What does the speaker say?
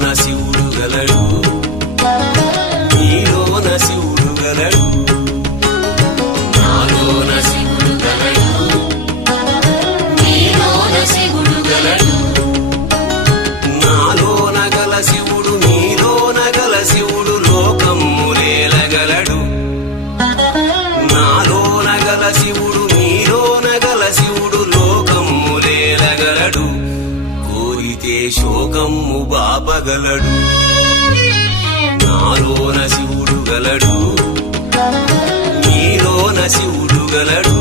నాలోన శివుడు గలడు నీలోన శివుడు గలడు నాలోన శివుడు గలడు నీలోన శివుడు గలడు నాలోన గల శివుడు నీలోన గల శివుడు లోకములేలగలడు నాలోన గల శివుడు నీలోన గల శివుడు లోకములేలగలడు కోరితే శోకము బాపగలడు నాలోన శివుడు గలడు నీలోన శివుడు గలడు